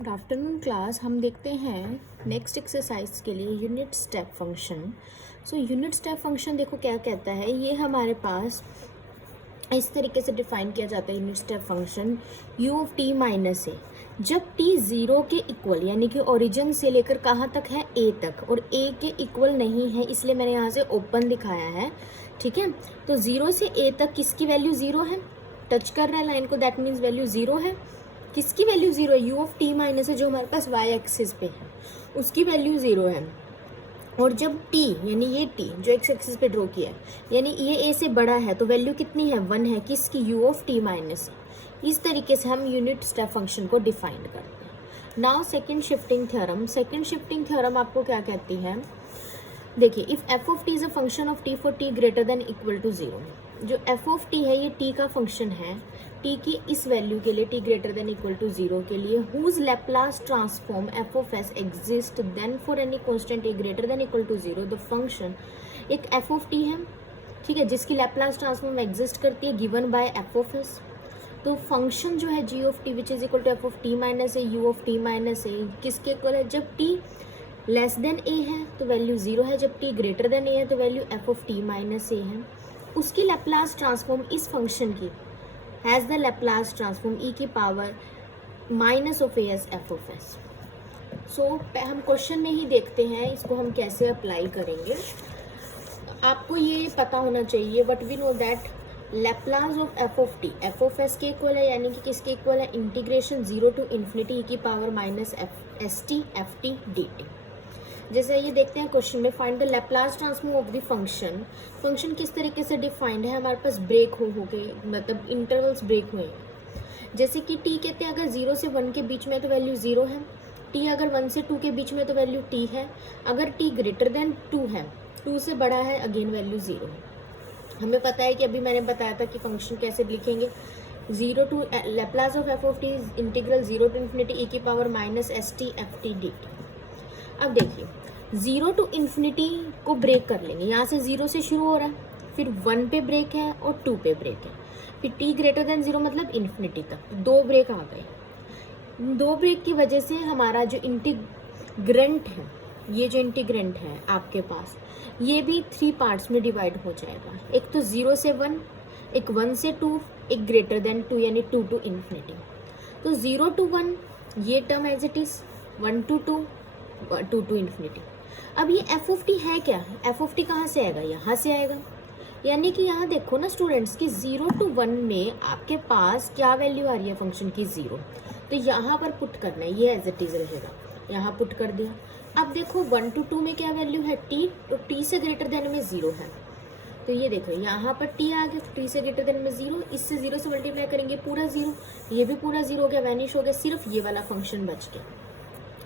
Good afternoon class. हम देखते हैं नेक्स्ट एक्सरसाइज के लिए unit step function. So unit step function देखो क्या कहता है, ये हमारे पास इस तरीके से डिफाइन किया जाता है unit step function u of t minus a. जब t ज़ीरो के इक्वल यानी कि ओरिजिन से लेकर कहाँ तक है a तक, और a के इक्वल नहीं है इसलिए मैंने यहाँ से ओपन दिखाया है, ठीक है। तो ज़ीरो से a तक किसकी वैल्यू ज़ीरो है, टच कर रहा है लाइन को, दैट मीन्स वैल्यू ज़ीरो है। किसकी वैल्यू ज़ीरो है, u ऑफ t माइनस है जो हमारे पास y एक्सिस पे है, उसकी वैल्यू ज़ीरो है। और जब t यानी ये t जो x एक्सिस पे ड्रॉ किया है यानी ये a से बड़ा है तो वैल्यू कितनी है, 1 है, किसकी, u ऑफ t माइनस। इस तरीके से हम यूनिट स्टेप फंक्शन को डिफाइन करते हैं। Now second shifting theorem. Second shifting theorem आपको क्या कहती है, देखिए, if f of t is a function of t for t greater than equal to zero. जो f ऑफ t है ये t का फंक्शन है, t की इस वैल्यू के लिए, t greater than equal to zero के लिए, whose Laplace transform f of s exist then for any constant a greater than equal to zero the function. एक f ऑफ t है, ठीक है, जिसकी लैप्लास ट्रांसफॉर्म एग्जिस्ट करती है given by f of s। तो फंक्शन जो है g of t which is equal to f of t minus a, u of t minus a किसके इक्वल है, जब t लेस देन a है तो वैल्यू ज़ीरो है, जब t ग्रेटर देन a है तो value f of t minus a है। उसकी लैप्लास ट्रांसफॉर्म इस फंक्शन की has the Laplace transform e की power minus of as f of s। सो हम क्वेश्चन में ही देखते हैं इसको हम कैसे अप्लाई करेंगे। आपको ये पता होना चाहिए but we know that Laplace of f of s के इक्वल है, यानी कि किसके इक्वल है, integration zero to infinity e की power minus F T D T. जैसे ये देखते हैं क्वेश्चन में, find the Laplace transform of the function. Function किस तरीके से डिफाइंड है, हमारे पास ब्रेक हो गए, मतलब इंटरवल्स ब्रेक हुए हैं। जैसे कि t कहते हैं अगर 0 से 1 के बीच में तो वैल्यू 0 है, t अगर 1 से 2 के बीच में तो वैल्यू t है, अगर t ग्रेटर देन 2 है, 2 से बड़ा है, अगेन वैल्यू 0 है। हमें पता है कि अभी मैंने बताया था कि फंक्शन कैसे लिखेंगे, zero to Laplace of f of t integral zero to infinity e की power minus S T F T D T. अब देखिए, जीरो टू इन्फिनिटी को ब्रेक कर लेंगे, यहाँ से जीरो से शुरू हो रहा है, फिर 1 पे ब्रेक है और 2 पे ब्रेक है, फिर t ग्रेटर देन जीरो मतलब इन्फिनिटी तक, दो ब्रेक आ गए। दो ब्रेक की वजह से हमारा जो इंटीग्रेंट है, ये जो इंटीग्रेंट है आपके पास, ये भी 3 पार्ट्स में डिवाइड हो जाएगा। एक तो 0 से 1, एक 1 से 2, एक ग्रेटर देन 2 यानी 2 टू इन्फिनिटी। तो 0 टू 1 ये term as it is, 1 to 2, 2 to infinity. अब ये f ऑफ t है क्या, f ऑफ t कहाँ से आएगा, यहाँ से आएगा। यानी कि यहाँ देखो ना स्टूडेंट्स कि 0 टू 1 में आपके पास क्या वैल्यू आ रही है फंक्शन की, 0। तो यहाँ पर पुट करना है, ये एज इट इज रहेगा, यहाँ पुट कर दिया। अब देखो 1 टू 2 में क्या वैल्यू है, t, तो t से ग्रेटर देन में 0 है, तो ये देखो यहाँ पर t आ गया, t से ग्रेटर देन में 0, इससे 0 से मल्टीप्लाई करेंगे पूरा 0, ये भी पूरा 0 हो गया, वैनिश हो गया, सिर्फ ये वाला फंक्शन बच गया।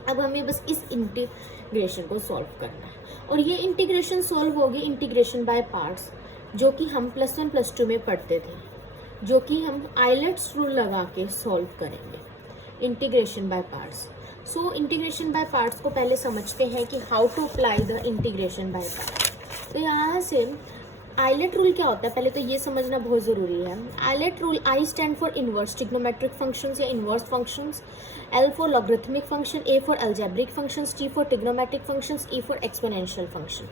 अब हमें बस इस इंटीग्रेशन को सॉल्व करना है, और ये इंटीग्रेशन सॉल्व होगी इंटीग्रेशन बाय पार्ट्स, जो कि हम +1 +2 में पढ़ते थे, जो कि हम आइलेट्स रूल लगा के सॉल्व करेंगे integration by parts. So integration by parts को पहले समझते हैं कि how to apply the integration by parts. तो यहाँ से आइलेट रूल क्या होता है, पहले तो ये समझना बहुत ज़रूरी है। ILATE rule, I stand for inverse trigonometric functions या inverse functions, L for logarithmic function, A for algebraic functions, T for trigonometric functions, E for exponential function.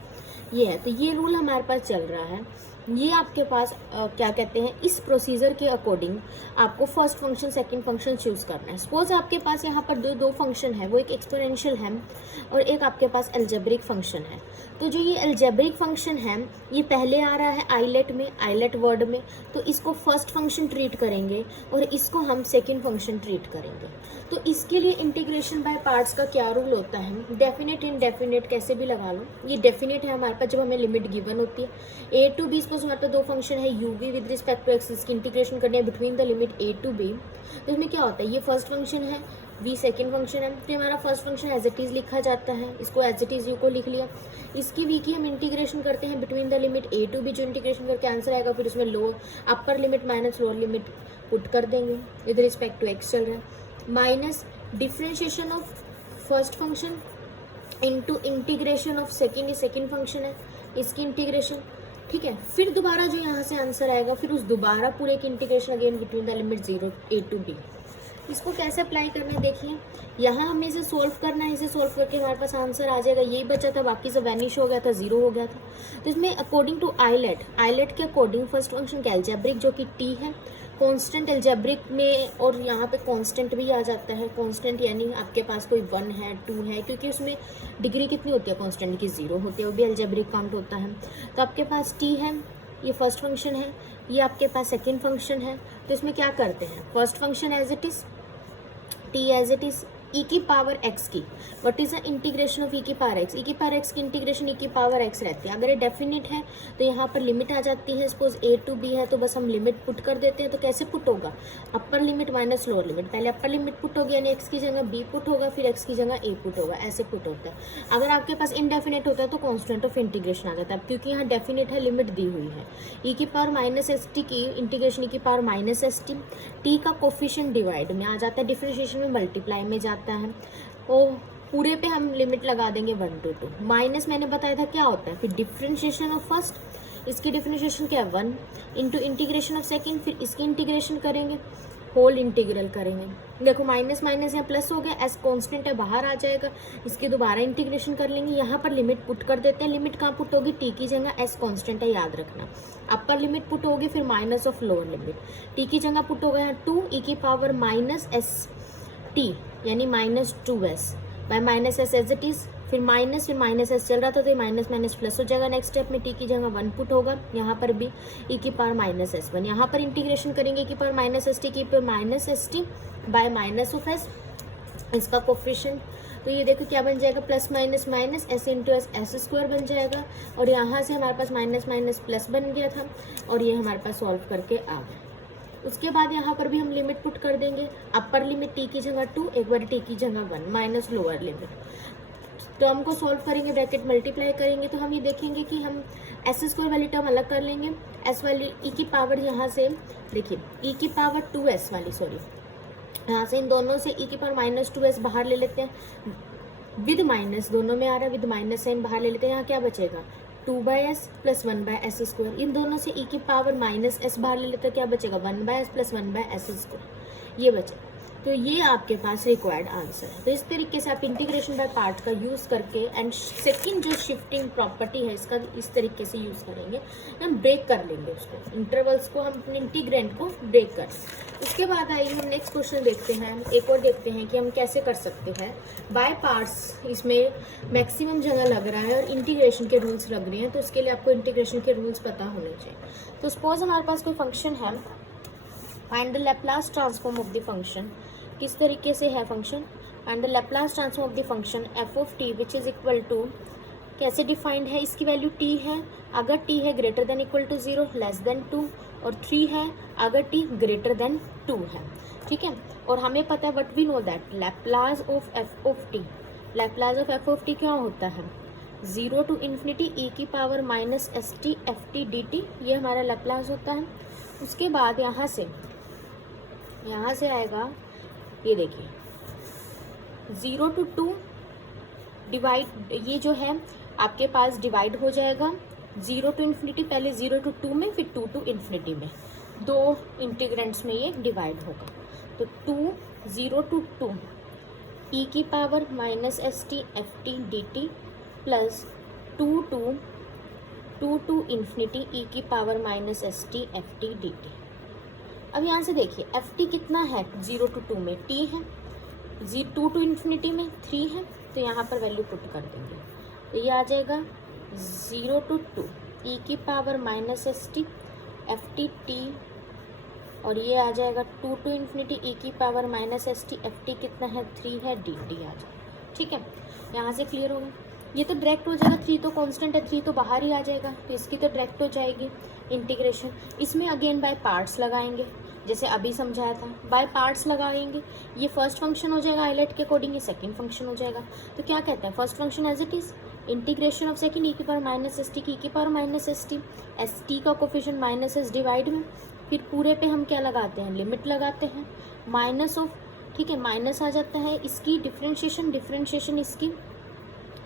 ये है, तो ये रूल हमारे पास चल रहा है। ये आपके पास क्या कहते हैं, इस प्रोसीजर के अकॉर्डिंग आपको first function second function choose करना है। सपोज आपके पास यहाँ पर दो फंक्शन है, वो एक एक्सपोनेंशियल है और एक आपके पास अलजेब्रिक फंक्शन है। तो जो ये अलजेब्रिक फंक्शन है ये पहले आ रहा है आइलेट में, आइलेट वर्ड में, तो इसको फर्स्ट फंक्शन ट्रीट करेंगे और इसको हम सेकेंड फंक्शन ट्रीट करेंगे। तो इसके लिए इंटीग्रेशन बाय पार्ट्स का क्या रूल होता है, डेफिनेट इनडेफिनेट कैसे भी लगा लो। ये डेफिनेट है हमारे पास जब हमें लिमिट गिवन होती है, ए टू बी, सपोज हमारे पास दो फंक्शन है u v with respect to x, इसकी इंटीग्रेशन करनी है between the limit a to b। तो इसमें क्या होता है, ये फर्स्ट फंक्शन है, v सेकेंड फंक्शन है, तो हमारा first function as it is लिखा जाता है, इसको एज इट इज़ u को लिख लिया। इसकी v की हम इंटीग्रेशन करते हैं between the limit a to b, जो इंटीग्रेशन करके आंसर आएगा, फिर उसमें lower upper limit minus lower limit put कर देंगे, विद रिस्पेक्ट टू x चल रहा है, minus differentiation of first function into integration of second function है, इसकी इंटीग्रेशन, ठीक है। फिर दोबारा जो यहाँ से आंसर आएगा, फिर उस दोबारा पूरे की integration again between the limit 0 a to b, इसको कैसे अप्लाई करना है देखिए, यहाँ हमें इसे सोल्व करना है, इसे सोल्व करके हमारे पास आंसर आ जाएगा, यही बचा था, बाकी सब वैनिश हो गया था, जीरो हो गया था। तो इसमें अकॉर्डिंग टू आइलेट के अकॉर्डिंग फर्स्ट फंक्शन क्या एल्जेब्रिक जो कि टी है, कांस्टेंट एल्जेब्रिक में, और यहाँ पे कांस्टेंट भी आ जाता है, कांस्टेंट यानी आपके पास कोई 1 है 2 है, क्योंकि उसमें डिग्री कितनी होती है कांस्टेंट की, 0 होती है, वो भी एल्जेब्रिक काउंट होता है। तो आपके पास टी है, ये फर्स्ट फंक्शन है, ये आपके पास सेकेंड फंक्शन है। तो इसमें क्या करते हैं, first function as it is, t as it is, e की पावर एक्स की, what is the integration of e की पावर एक्स, ई की पावर एक्स की इंटीग्रेशन ई की पावर एक्स रहती है। अगर ये डेफिनेट है तो यहाँ पर लिमिट आ जाती है, सपोज ए टू बी है तो बस हम लिमिट पुट कर देते हैं। तो कैसे पुट होगा, अपर लिमिट माइनस लोअर लिमिट, पहले अपर लिमिट पुट होगी यानी एक्स की जगह बी पुट होगा, फिर एक्स की जगह ए पुट होगा, ऐसे पुट होता है। अगर आपके पास इनडेफिनेट होता है तो कॉन्स्टेंट ऑफ इंटीग्रेशन आ जाता है, क्योंकि यहाँ डेफिनेट है, लिमिट दी हुई है। ई की पावर माइनस एस टी की इंटीग्रेशन ई की power minus S T, T का कोफिशिएंट डिवाइड में आ जाता है, डिफरेंशिएशन में मल्टीप्लाई में जाता है, और पूरे पे हम लिमिट लगा देंगे 1 to 2। माइनस मैंने बताया था क्या होता है, फिर डिफरेंशिएशन ऑफ फर्स्ट, इसकी डिफरेंशिएशन क्या है 1 इंटू इंटीग्रेशन ऑफ सेकंड, फिर इसकी इंटीग्रेशन करेंगे, होल इंटीग्रल करेंगे। देखो माइनस माइनस यहाँ प्लस हो गया, एस कांस्टेंट है बाहर आ जाएगा, इसकी दोबारा इंटीग्रेशन कर लेंगे, यहाँ पर लिमिट पुट कर देते हैं। लिमिट कहाँ पुट होगी, टी की जगह, एस कांस्टेंट है याद रखना, अपर लिमिट पुट होगी, फिर minus of lower limit, T की जगह पुट होगा यहाँ 2 ई की पावर माइनस एस टी यानी minus 2s by minus S as it is, फिर माइनस एस चल रहा था तो ये माइनस माइनस प्लस हो जाएगा। नेक्स्ट स्टेप में टी की जगह 1 पुट होगा, यहाँ पर भी ई की पावर माइनस एस 1, यहाँ पर इंटीग्रेशन करेंगे ई की पावर माइनस एस टी की power minus S T by minus of S, इसका कोफिशिएंट। तो ये देखो क्या बन जाएगा, plus minus minus S into S, s square बन जाएगा, और यहाँ से हमारे पास माइनस माइनस प्लस बन गया था, और ये हमारे पास सॉल्व करके आ गया। उसके बाद यहाँ पर भी हम लिमिट पुट कर देंगे, अपर लिमिट टी की जगह 2, एक बार टी की जगह 1 माइनस लोअर लिमिट। टर्म को सॉल्व करेंगे, ब्रैकेट मल्टीप्लाई करेंगे, तो हम ये देखेंगे कि हम एस स्क्वायर वाली टर्म अलग कर लेंगे, एस वाली ई की पावर यहाँ से देखिए ई की पावर 2s वाली, सॉरी यहाँ से इन दोनों से ई की पावर माइनस 2s बाहर ले लेते हैं, विद माइनस दोनों में आ रहा है, विद माइनस साइन बाहर ले लेते हैं, यहाँ क्या बचेगा 2/s प्लस 1/s स्क्वायर, इन दोनों से ई की पावर माइनस एस बाहर ले लेते हैं, क्या बचेगा 1/s प्लस 1/s स्क्वायर, ये बचेगा। तो ये आपके पास रिक्वायर्ड आंसर है। तो इस तरीके से आप इंटीग्रेशन बाय पार्ट का यूज़ करके, एंड सेकंड जो शिफ्टिंग प्रॉपर्टी है इसका इस तरीके से यूज़ करेंगे, हम ब्रेक कर लेंगे उसको, इंटरवल्स को हम अपने इंटीग्रेंट को ब्रेक कर। उसके बाद आइए हम नेक्स्ट क्वेश्चन देखते हैं, एक और देखते हैं कि हम कैसे कर सकते हैं बाय पार्ट्स। इसमें मैक्सिमम जगह लग रहा है और इंटीग्रेशन के रूल्स लग रहे हैं, तो उसके लिए आपको इंटीग्रेशन के रूल्स पता होने चाहिए। तो सपोज हमारे पास कोई फंक्शन है, find the Laplace transform of the function, किस तरीके से है function, and the Laplace transform of the function F of T which is equal to, कैसे डिफाइंड है, इसकी वैल्यू टी है अगर टी है greater than equal to 0 less than 2, और 3 है अगर टी ग्रेटर देन 2 है, ठीक है। और हमें पता है what we know that Laplace of F of T, Laplace of F of T क्या होता है 0 टू इन्फिनिटी ई की power minus S T F T D T, ये हमारा लैप्लास होता है। उसके बाद यहाँ से आएगा, ये देखिए 0 to 2 डिवाइड, ये जो है आपके पास डिवाइड हो जाएगा 0 to इन्फिनिटी, पहले 0 to 2 में, फिर 2 to इन्फिनिटी में, दो इंटीग्रेंट्स में ये डिवाइड होगा। तो 0 to 2 ई की power minus S T F T D t plus 2 to infinity ई की power minus S T F T D T. अब यहाँ से देखिए एफ टी कितना है 0 to 2 में टी है, 2 to इन्फिनिटी में 3 है, तो यहाँ पर वैल्यू पुट कर देंगे, तो ये आ जाएगा 0 to 2 ई की power minus S T F T T, और ये आ जाएगा 2 to इन्फिनिटी ई की power minus S T F T कितना है 3 है, डी टी आ जाएगा, ठीक है। यहाँ से क्लियर होगा, ये तो डायरेक्ट हो जाएगा, 3 तो कांस्टेंट है, 3 तो बाहर ही आ जाएगा, तो इसकी तो डायरेक्ट हो जाएगी इंटीग्रेशन। इसमें अगेन बाय पार्ट्स लगाएंगे, जैसे अभी समझाया था, बाय पार्ट्स लगाएंगे, ये फर्स्ट फंक्शन हो जाएगा आइलेट के अकॉर्डिंग, ये सेकंड फंक्शन हो जाएगा। तो क्या कहते हैं, first function as it is integration of second e की पावर माइनस एस टी की ई की पावर माइनस एस टी का कोफिशिएंट माइनस एस डिवाइड में, फिर पूरे पे हम क्या लगाते हैं, लिमिट लगाते हैं माइनस ऑफ, ठीक है, माइनस आ जाता है, इसकी डिफरेंशिएशन इसकी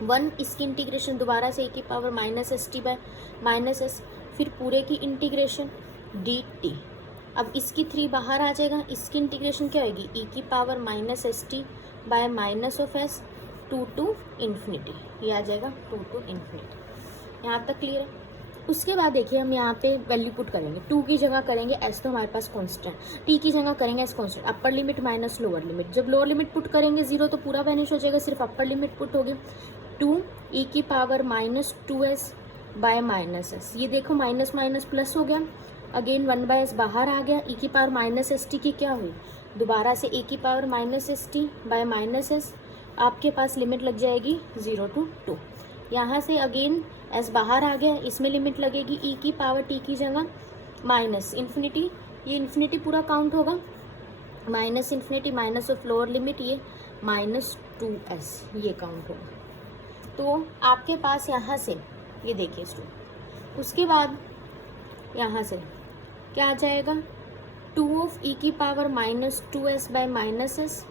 1, इसकी इंटीग्रेशन दोबारा से ई की power minus S T by minus S, फिर पूरे की इंटीग्रेशन डी टी। अब इसकी 3 बाहर आ जाएगा, इसकी इंटीग्रेशन क्या होगी, ई की power minus S T by minus of S, 2 to infinity, ये आ जाएगा 2 टू इन्फिनिटी। यहाँ तक क्लियर है। उसके बाद देखिए हम यहाँ पे वैल्यू पुट करेंगे, 2 की जगह करेंगे एस, तो हमारे पास कांस्टेंट, टी की जगह करेंगे एस कांस्टेंट, अपर लिमिट माइनस लोअर लिमिट। जब लोअर लिमिट पुट करेंगे 0 तो पूरा वैनिश हो जाएगा, सिर्फ अपर लिमिट पुट होगी 2 ई की power minus 2s by minus S. ये देखो माइनस माइनस प्लस हो गया, अगेन 1 बाय एस बाहर आ गया, ई की पावर माइनस एस टी की क्या हुई, दोबारा से ए की power minus S T by minus S, आपके पास लिमिट लग जाएगी 0 to 2। यहाँ से अगेन एस बाहर आ गया, इसमें लिमिट लगेगी ई की पावर टी की जगह माइनस इन्फिनिटी, ये इन्फिनिटी पूरा काउंट होगा, minus infinity minus of lower limit, ये -2s ये काउंट होगा। तो आपके पास यहाँ से ये देखिए स्टूडेंट, उसके बाद यहाँ से क्या आ जाएगा, 2 ऑफ ई की power -2s by minus s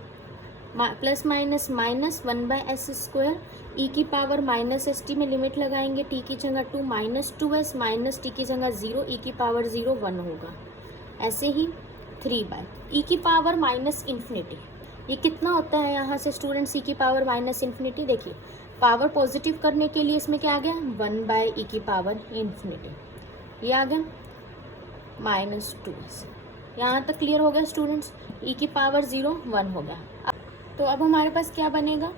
plus minus minus 1 by s square, e की पावर माइनस एस टी में लिमिट लगाएंगे, टी की जगह 2 -2s माइनस टी की जगह 0, ई की पावर 0 1 होगा। ऐसे ही 3 बाय ई की पावर माइनस इन्फिनिटी, ये कितना होता है यहाँ से स्टूडेंट्स, ई की पावर माइनस इन्फिनिटी, देखिए पावर पॉजिटिव करने के लिए इसमें क्या आ गया 1 बाय ई की पावर इन्फिनिटी, ये आ गया -2s। यहाँ तक क्लियर हो गया स्टूडेंट्स, ई की पावर 0 1 हो गया। तो अब हमारे पास क्या बनेगा,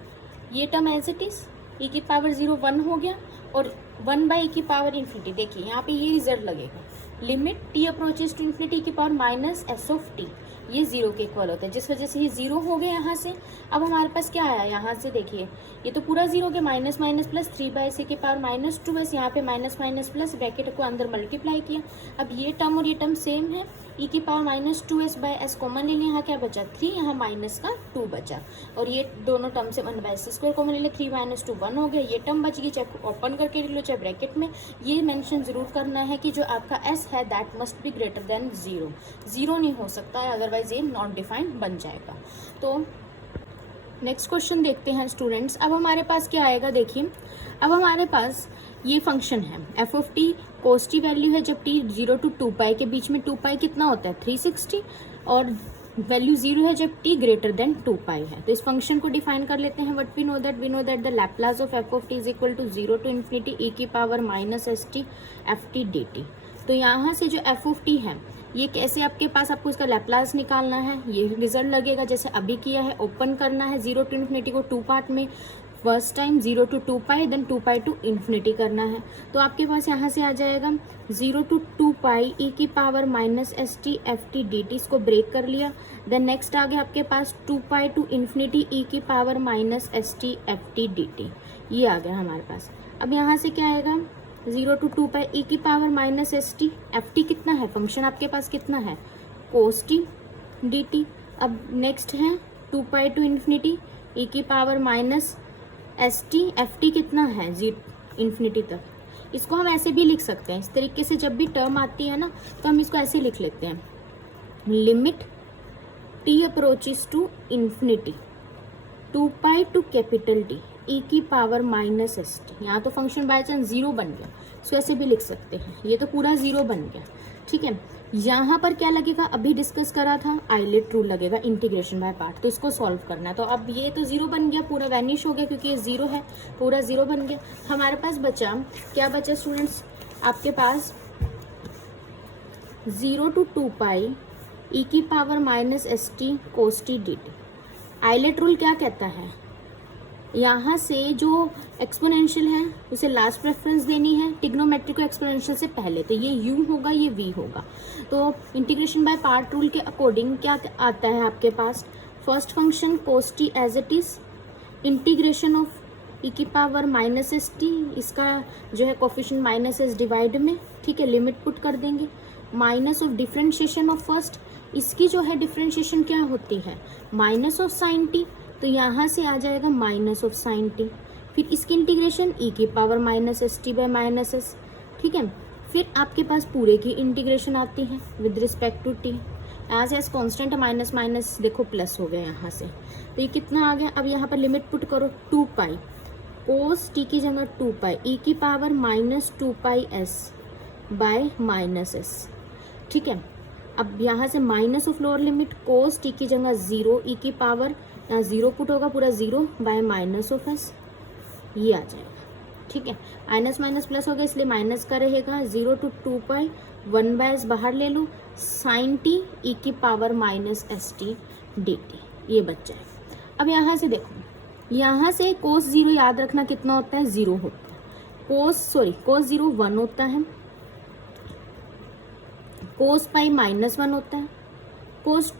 ये टर्म एज इट इज, ई की पावर 0 1 हो गया, और 1 बाई ई की पावर इन्फिनिटी, देखिए यहाँ पे ये रिजल्ट लगेगा, limit t approaches to infinity की power minus s of t, ये 0 के इक्वल होता है, जिस वजह से ये 0 हो गया यहाँ से। अब हमारे पास क्या आया यहाँ से, देखिए ये तो पूरा 0 के माइनस माइनस प्लस 3 बाई सी की पावर -2s, यहाँ पे माइनस माइनस प्लस ब्रैकेट को अंदर मल्टीप्लाई किया। अब ये टर्म और ये टर्म सेम है, ई की power -2s by S common ले लिया, यहाँ क्या बचा 3, यहाँ माइनस का 2 बचा, और ये दोनों टर्म से 1 बाय एस स्क्वायर कॉमन ले लिया, 3 - 2 1 हो गया, ये टर्म बच गई, चाहे ओपन करके ले लो चाहे ब्रैकेट में। ये मेंशन जरूर करना है कि जो आपका एस है that must be greater than 0, 0 नहीं हो सकता है, अदरवाइज ये नॉन डिफाइंड बन जाएगा। तो नेक्स्ट क्वेश्चन देखते हैं स्टूडेंट्स। अब हमारे पास क्या आएगा, देखिए अब हमारे पास ये फंक्शन है F of T, cos T value है जब टी 0 to 2 पाई के बीच में, 2 पाई कितना होता है 360, और वैल्यू 0 है जब टी ग्रेटर देन 2 पाई है। तो इस फंक्शन को डिफाइन कर लेते हैं। What we know that the Laplace of F of t is equal to 0 to infinity ई की power minus S T F T D t. तो यहाँ से जो एफ ऑफ टी है ये कैसे आपके पास, आपको इसका लैप्लास निकालना है, ये रिजल्ट लगेगा जैसे अभी किया है, ओपन करना है 0 to इन्फिनिटी को 2 पार्ट में, first time 0 to 2 pi then 2 pi to infinity करना है। तो आपके पास यहाँ से आ जाएगा 0 to 2 पाई ई की power minus S T F T D T, इसको ब्रेक कर लिया। देन नेक्स्ट आ गया आपके पास 2 पाई टू इन्फिनिटी ई की power minus S T F T D T, ये आ गया हमारे पास। अब यहाँ से क्या आएगा 0 to 2 पाई ई की power minus S T F T कितना है, फंक्शन आपके पास कितना है कोस टी डी टी। अब नेक्स्ट है 2 पाई टू इन्फिनिटी ई की power minus S T F T कितना है इन्फिनिटी तक। इसको हम ऐसे भी लिख सकते हैं, इस तरीके से जब भी टर्म आती है ना तो हम इसको ऐसे लिख लेते हैं, limit T approaches to infinity 2 pi to capital T E की पावर माइनस एस टी। यहाँ तो फंक्शन बाय चांस 0 बन गया, इसको ऐसे भी लिख सकते हैं, ये तो पूरा 0 बन गया, ठीक है। यहाँ पर क्या लगेगा, अभी डिस्कस करा था आइलेट रूल लगेगा, इंटीग्रेशन बाय पार्ट, तो इसको सॉल्व करना है। तो अब ये तो 0 बन गया, पूरा वैनिश हो गया क्योंकि ये 0 है, पूरा 0 बन गया। हमारे पास बचा क्या बचा स्टूडेंट्स, आपके पास 0 to 2 पाई ई की power minus S t cos t D t. ILATE rule क्या कहता है, यहाँ से जो एक्सपोनेंशियल है उसे लास्ट प्रेफरेंस देनी है, ट्रिग्नोमेट्री को एक्सपोनेंशियल से पहले, तो ये u होगा ये v होगा। तो इंटीग्रेशन बाय पार्ट रूल के अकॉर्डिंग क्या आता है आपके पास, first function cos t as it is, integration of e की पावर माइनस एस टी, इसका जो है कोफिशिएंट माइनस एस डिवाइड में, ठीक है, लिमिट पुट कर देंगे, minus of differentiation of first, इसकी जो है डिफ्रेंशिएशन क्या होती है माइनस ऑफ साइन टी, तो यहाँ से आ जाएगा माइनस ऑफ साइन टी, फिर इसकी इंटीग्रेशन ई की power minus S T by minus S, ठीक है। फिर आपके पास पूरे की इंटीग्रेशन आती है विद रिस्पेक्ट टू टी, यहाँ से एस कॉन्स्टेंट माइनस माइनस देखो प्लस हो गया यहाँ से, तो ये कितना आ गया, अब यहाँ पर लिमिट पुट करो 2 पाई कोस टी की जगह 2 पाई ई की power -2 pi S by minus S, ठीक है। अब यहाँ से minus of lower limit cos t की जगह 0 ई की पावर, यहाँ 0 पुट होगा पूरा 0 बाय माइनस ऑफ एस, ये आ जाएगा। ठीक है, माइनस माइनस प्लस हो गया इसलिए माइनस का रहेगा 0 to 2 पाई 1 बाय एस बाहर ले लो, साइन टी ई की power minus S T D T, ये बच जाएगा। अब यहाँ से देखो, यहाँ से कोस 0 याद रखना कितना होता है, 0 होता है। कोस 0 1 होता है, कोस पाई -1 होता है, कोस।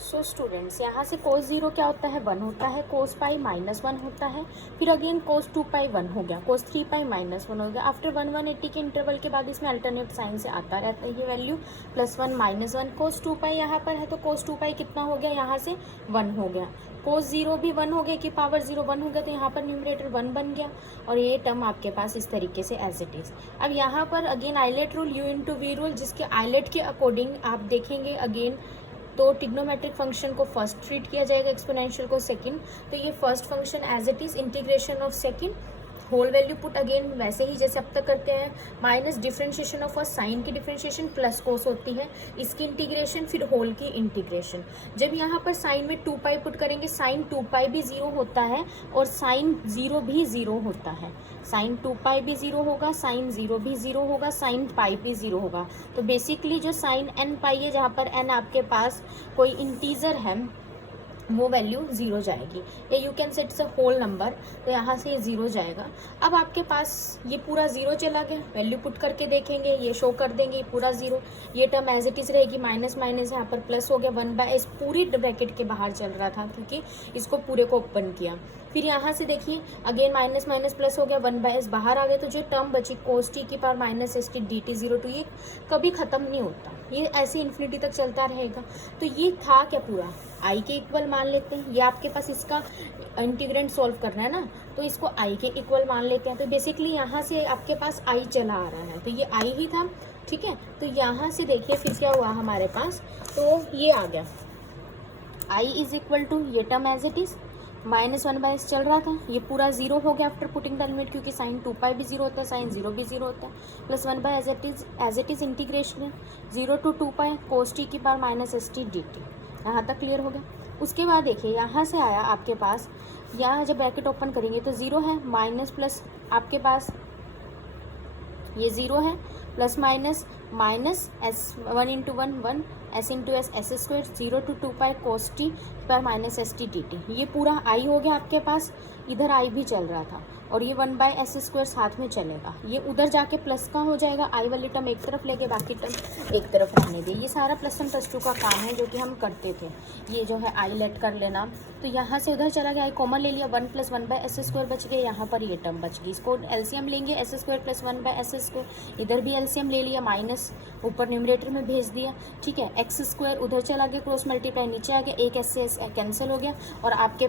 सो स्टूडेंट्स, यहाँ से कोस 0 क्या होता है, 1 होता है, कोस पाई -1 होता है, फिर अगेन कोस 2 पाई 1 हो गया, कोस 3 पाई -1 हो गया। आफ्टर 180 के इंटरवल के बाद इसमें अल्टरनेट साइन से आता रहता है ये वैल्यू, +1 -1। कोस 2 पाई यहाँ पर है तो कोस 2 पाई कितना हो गया, यहाँ से 1 हो गया। कोस 0 भी 1 हो गया कि पावर 0 1 हो गया, तो यहाँ पर न्यूमरेटर 1 बन गया और ये टर्म आपके पास इस तरीके से एज इट इज़। अब यहाँ पर again ILATE rule, U × V rule, जिसके आइलेट के अकॉर्डिंग आप देखेंगे अगेन तो ट्रिग्नोमेट्रिक फंक्शन को फर्स्ट ट्रीट किया जाएगा, एक्सपोनेंशियल को सेकंड। तो ये first function as it is integration of second, whole value put again वैसे ही जैसे अब तक करते हैं, minus differentiation of first, sine की डिफरेंशिएशन प्लस कोस होती है, इसकी इंटीग्रेशन, फिर होल की इंटीग्रेशन। जब यहाँ पर साइन में 2 पाई पुट करेंगे, साइन 2 पाई भी 0 होता है और साइन 0 भी 0 होता है। साइन 2 पाई भी 0 होगा, साइन 0 भी 0 होगा, साइन पाई भी 0 होगा। तो बेसिकली जो साइन n पाई है, जहाँ पर n आपके पास कोई इंटीजर है, वो वैल्यू 0 जाएगी, या you can set a whole number, तो यहाँ से ये 0 जाएगा। अब आपके पास ये पूरा 0 चला गया, वैल्यू पुट करके देखेंगे, ये शो कर देंगे पूरा 0, ये टर्म एज इट इज़ रहेगी, माइनस माइनस यहाँ पर प्लस हो गया, 1 बाय एस पूरी ब्रैकेट के बाहर चल रहा था क्योंकि इसको पूरे को ओपन किया। फिर यहाँ से देखिए अगेन माइनस माइनस प्लस हो गया, 1 बाय एस बाहर आ गया, तो जो टर्म बची कोस टी की power minus S T D T 0 to, ये कभी ख़त्म नहीं होता, ये ऐसे इन्फिनिटी तक चलता रहेगा। तो ये था क्या, पूरा आई के इक्वल मान लेते हैं, ये आपके पास इसका इंटीग्रेंट सॉल्व करना है ना, तो इसको आई के इक्वल मान लेते हैं। तो बेसिकली यहाँ से आपके पास आई चला आ रहा है, तो ये आई ही था। ठीक है, तो यहाँ से देखिए फिर क्या हुआ हमारे पास, तो ये आ गया आई इज इक्वल टू ये term as it is, -1 by S चल रहा था, ये पूरा 0 हो गया आफ्टर पुटिंग द लिमिट, क्योंकि साइन 2 पाई भी 0 होता है, साइन 0 भी 0 होता है, +1 by as it is integration 0 to 2 pi cos T की power minus S T D t. यहाँ तक क्लियर हो गया। उसके बाद देखिए यहाँ से आया आपके पास, यहाँ जब ब्रैकेट ओपन करेंगे तो 0 है, माइनस प्लस आपके पास ये 0 है, plus minus minus s 1 × 1 1 s × s s square 0 to 2 pi cos t पर minus S T D T. ये पूरा आई हो गया आपके पास, इधर आई भी चल रहा था और ये 1 बाय एस स्क्वायर साथ में चलेगा, ये उधर जाके प्लस का हो जाएगा, आई वाली टर्म एक तरफ लेके बाकी टर्म एक तरफ रहने दे। ये सारा +1 +2 का काम है जो कि हम करते थे, ये जो है आई लेट कर लेना। तो यहाँ से उधर चला गया, आई कॉमन ले लिया, 1 + 1 बाय एस स्क्वायर बच गया, यहाँ पर ये टर्म बच गई, इसको एलसीएम लेंगे S square + 1 by s square, इधर भी एलसीएम ले लिया, माइनस ऊपर न्यूमरेटर में भेज दिया। ठीक है, एक्स स्क्वायर उधर चला गया, क्रॉस मल्टीप्लाई नीचे आ गया, एक एस से कैंसिल हो गया और आपके